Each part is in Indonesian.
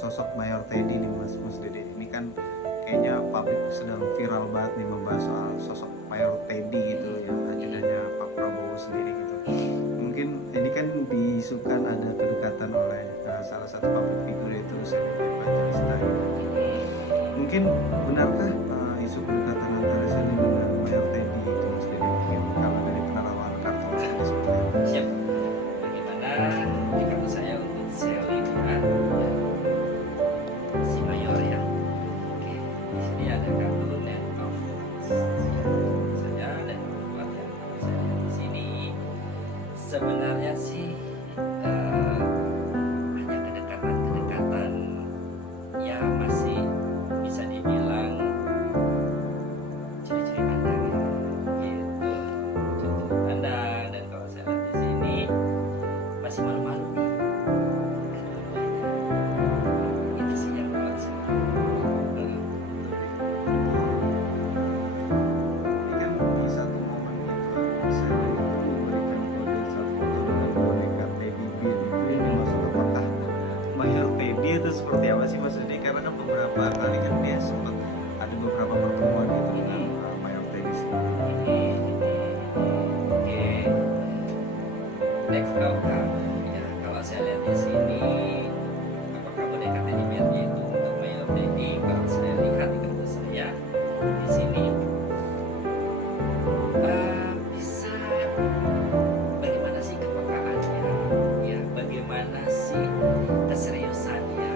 sosok Mayor Teddy nih Mas Dede. Ini kan kayaknya publik sedang viral banget nih membahas soal sosok Mayor Teddy gitu ya, ajudannya Pak Prabowo sendiri gitu. Mungkin ini kan diisukan ada kedekatan oleh salah satu public figure itu Selin Evangelista. Mungkin benarkah isu kedekatan antara Selin dengan Mayor Teddy itu Mas Dede? Mungkin kalau dari penerawan kartu ini seperti apa? Siap. Bagaimana di kartu saya untuk Selin ya, si Mayor ya. Oke, di sini ada kartu net of funds. Ya, saya net of funds yang kalau saya lihat di sini sebenarnya sih hanya kedekatan-kedekatan yang masih bisa dibilang ciri-ciri pandang ya, gitu, contoh pandang. Dan kalau saya lihat di sini masih malu-malu nih kedua-duanya. Itu sih yang kalau saya Ini kan di satu momen itu Selin itu memberikan kode saat foto dengan boneka Teddy Bear itu yang dimaksud apakah Mayor Teddy itu seperti apa sih Mas Dede? Karena kan beberapa kali kan dia sempat ada beberapa pertemuan gitu dengan Mayor Teddy sendiri. Oke, next welcome ya. Kalau saya lihat di sini, apakah boneka teddy bear-nya itu untuk Mayor Teddy? Kalau saya lihat di kartu saya di sini bisa bagaimana sih kepekaannya, ya bagaimana sih keseriusannya,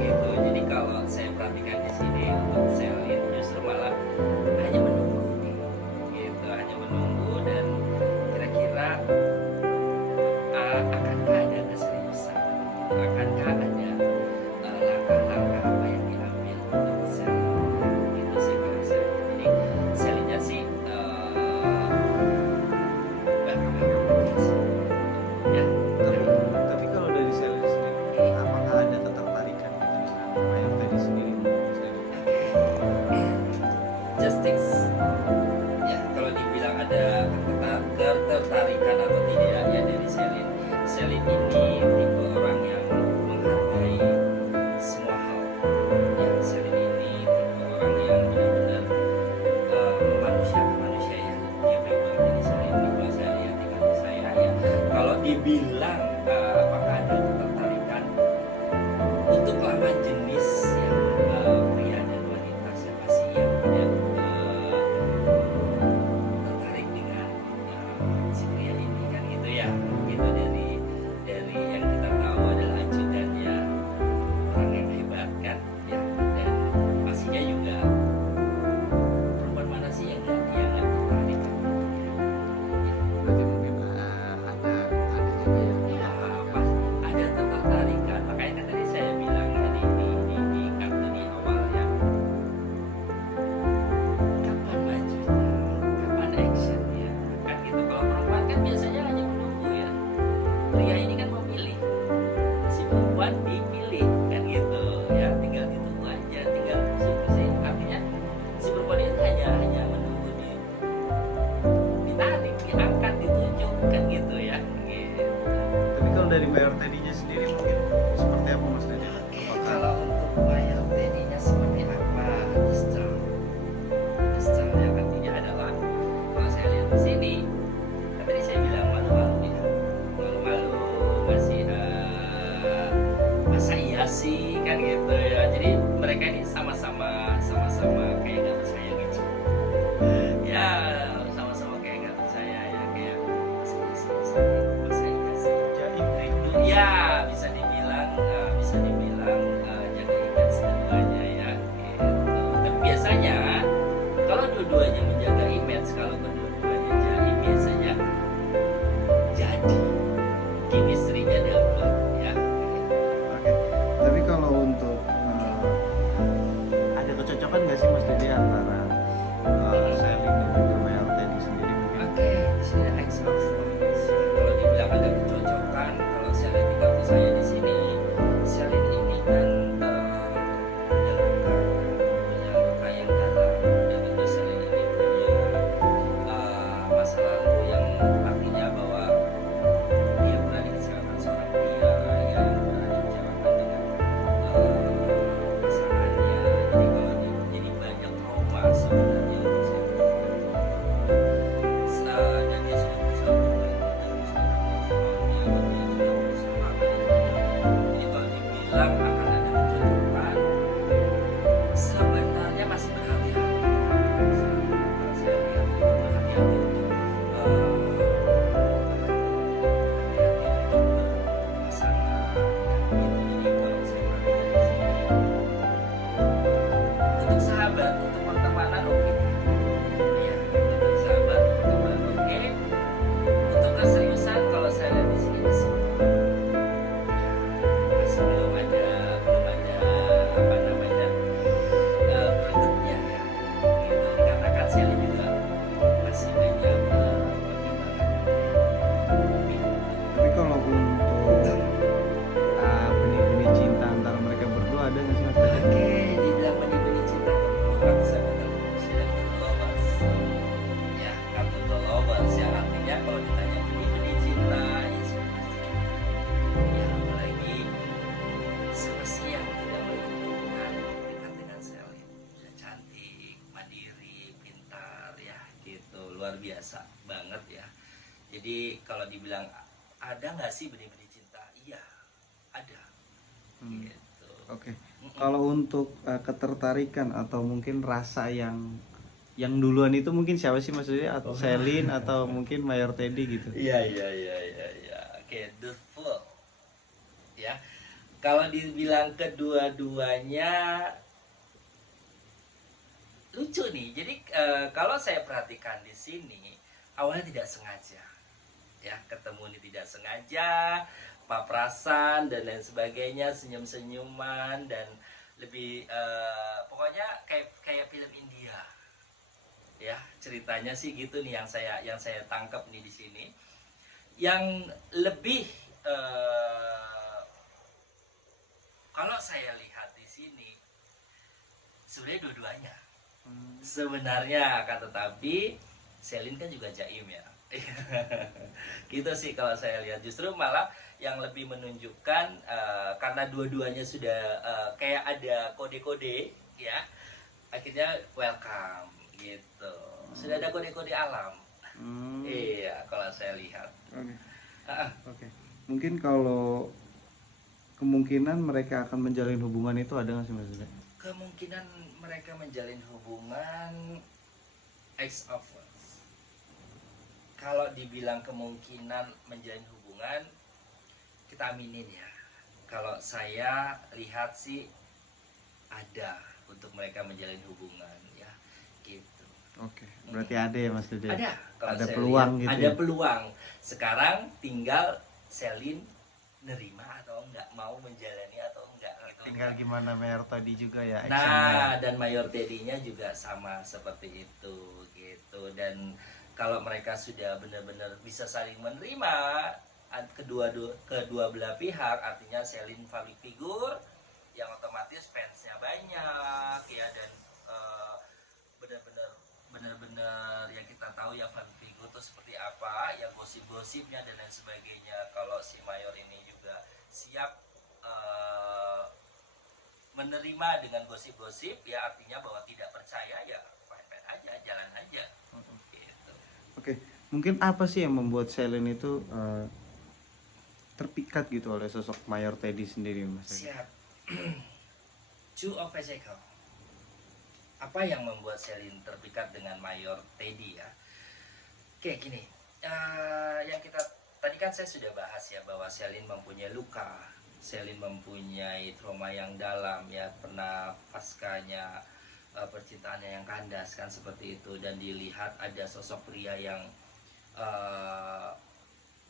gitu. Jadi kalau saya perhatikan di sini untuk Selin justru malah hanya menunggu nih, gitu, hanya menunggu. Dan kira-kira akankah ada keseriusan, gitu? Akankah ada langkah-langkah apa yang diambil untuk Selin? Itu sih kalau saya lihat. Jadi Selinnya sih welcome sih, ya. Tapi kalau dari Selin sendiri, apakah ada ketertarikan gitu dengan Mayor Teddy sendiri Mas Dede? Justice ya, kalau dibilang ada ketertarikan atau tidak ya dari Selin. Selin ini tipe orang yang menghargai semua hal ya. Selin ini tipe orang yang benar-benar memanusiakan manusia ya. Dia baik banget. Jadi Selin ini kalau saya lihat di kartu saya ya, kalau dibilang apakah ada ketertarikan untuk lawan jenis yang pria dan wanita, siapa sih yang tidak tertarik dengan si pria ini, kan gitu ya. Itu dari yang kita tahu adalah ajudannya orang yang hebat kan ya. Dan pastinya juga perempuan mana sih yang dia nggak tertarik kan, gitu ya. Berarti mungkin ada juga ya. Ya, apa ada ketertarikan. Makanya kan tadi saya bilang ya di kartu di awal ya, kapan majunya, kapan actionnya, kan gitu. Kalau perempuan kan biasanya hanya menunggu ya. Pria ini kan memilih, si perempuan dipilih kan gitu ya. Tinggal ditunggu aja, tinggal sih. Artinya si perempuan ini hanya menunggu ditarik, diangkat, ditunjuk kan gitu ya. Gitu. Tapi kalau dari Mayor Teddy-nya sendiri mungkin seperti apa Mas Dede? Oke, Apakah kalau untuk Mayor Teddy-nya seperti apa? Style yang artinya adalah, kalau saya lihat di sini, kan tadi saya bilang malu-malu ya, malu-malu masih masa iya sih kan gitu ya. Jadi mereka ini sama-sama kayak gak percaya gitu. Ya, sama-sama kayak gak percaya ya, kayak masa iya sih. jaim Itu ya bisa dibilang jaga image keduanya ya, gitu. Tapi biasanya kalau dua-duanya menjaga image, kalau kedua-duanya jaim, biasanya jadi chemistry-nya dapet ya. Oke. Tapi kalau untuk biasa banget ya. Jadi kalau dibilang ada nggak sih benih-benih cinta, iya ada. Gitu. Oke. Kalau untuk ketertarikan atau mungkin rasa yang duluan itu mungkin siapa sih maksudnya? Atau Selin atau mungkin Mayor Teddy gitu? Iya, iya, iya, iya, iya. Oke, the full. Ya, kalau dibilang kedua-duanya lucu nih. Jadi kalau saya perhatikan di sini awalnya tidak sengaja, ya ketemu ini tidak sengaja, paprasan dan lain sebagainya, senyum-senyuman dan lebih pokoknya kayak kayak film India, ya ceritanya sih gitu nih yang saya tangkap nih di sini. Yang lebih kalau saya lihat di sini sebenarnya dua-duanya. Sebenarnya akan tetapi Selin kan juga jaim ya. Gitu sih kalau saya lihat, justru malah yang lebih menunjukkan karena dua-duanya sudah kayak ada kode-kode ya, akhirnya welcome gitu, sudah ada kode-kode alam. Iya kalau saya lihat. Oke. Ah, Oke. Mungkin kalau kemungkinan mereka akan menjalin hubungan itu ada nggak sih maksudnya? kemungkinan mereka menjalin hubungan X of Wands. Kalau dibilang kemungkinan menjalin hubungan, kita aminin ya. Kalau saya lihat sih ada untuk mereka menjalin hubungan ya, gitu. Oke. Berarti ada ya Mas Dede? Ada. Kalau Ada saya peluang lihat, gitu ada ya? peluang. Sekarang tinggal Selin nerima atau enggak, mau menjalani atau enggak gitu. Tinggal gimana Mayor tadi juga ya Nah, actionnya. dan Mayor Teddy-nya juga sama seperti itu gitu. Dan kalau mereka sudah benar-benar bisa saling menerima kedua belah pihak, artinya Selin public figure yang otomatis fansnya banyak ya, dan benar-benar benar-benar yang kita tahu ya public figure itu seperti apa ya, gosip-gosipnya dan lain sebagainya. Kalau si Mayor ini juga siap menerima dengan gosip-gosip ya, artinya bahwa tidak percaya ya fine-fine aja, jalan aja gitu. Oke. Mungkin apa sih yang membuat Selin itu terpikat gitu oleh sosok Mayor Teddy sendiri Mas? Siap. Two of Pentacle. Apa yang membuat Selin terpikat dengan Mayor Teddy ya? Oke gini, yang kita tadi kan saya sudah bahas ya bahwa Selin mempunyai luka, Selin mempunyai trauma yang dalam ya, pernah paskanya percintaannya yang kandas kan seperti itu, dan dilihat ada sosok pria yang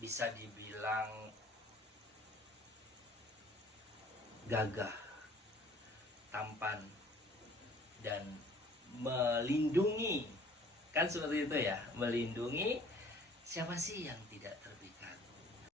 bisa dibilang gagah, tampan, dan melindungi, kan seperti itu ya, melindungi. Siapa sih yang tidak terpikat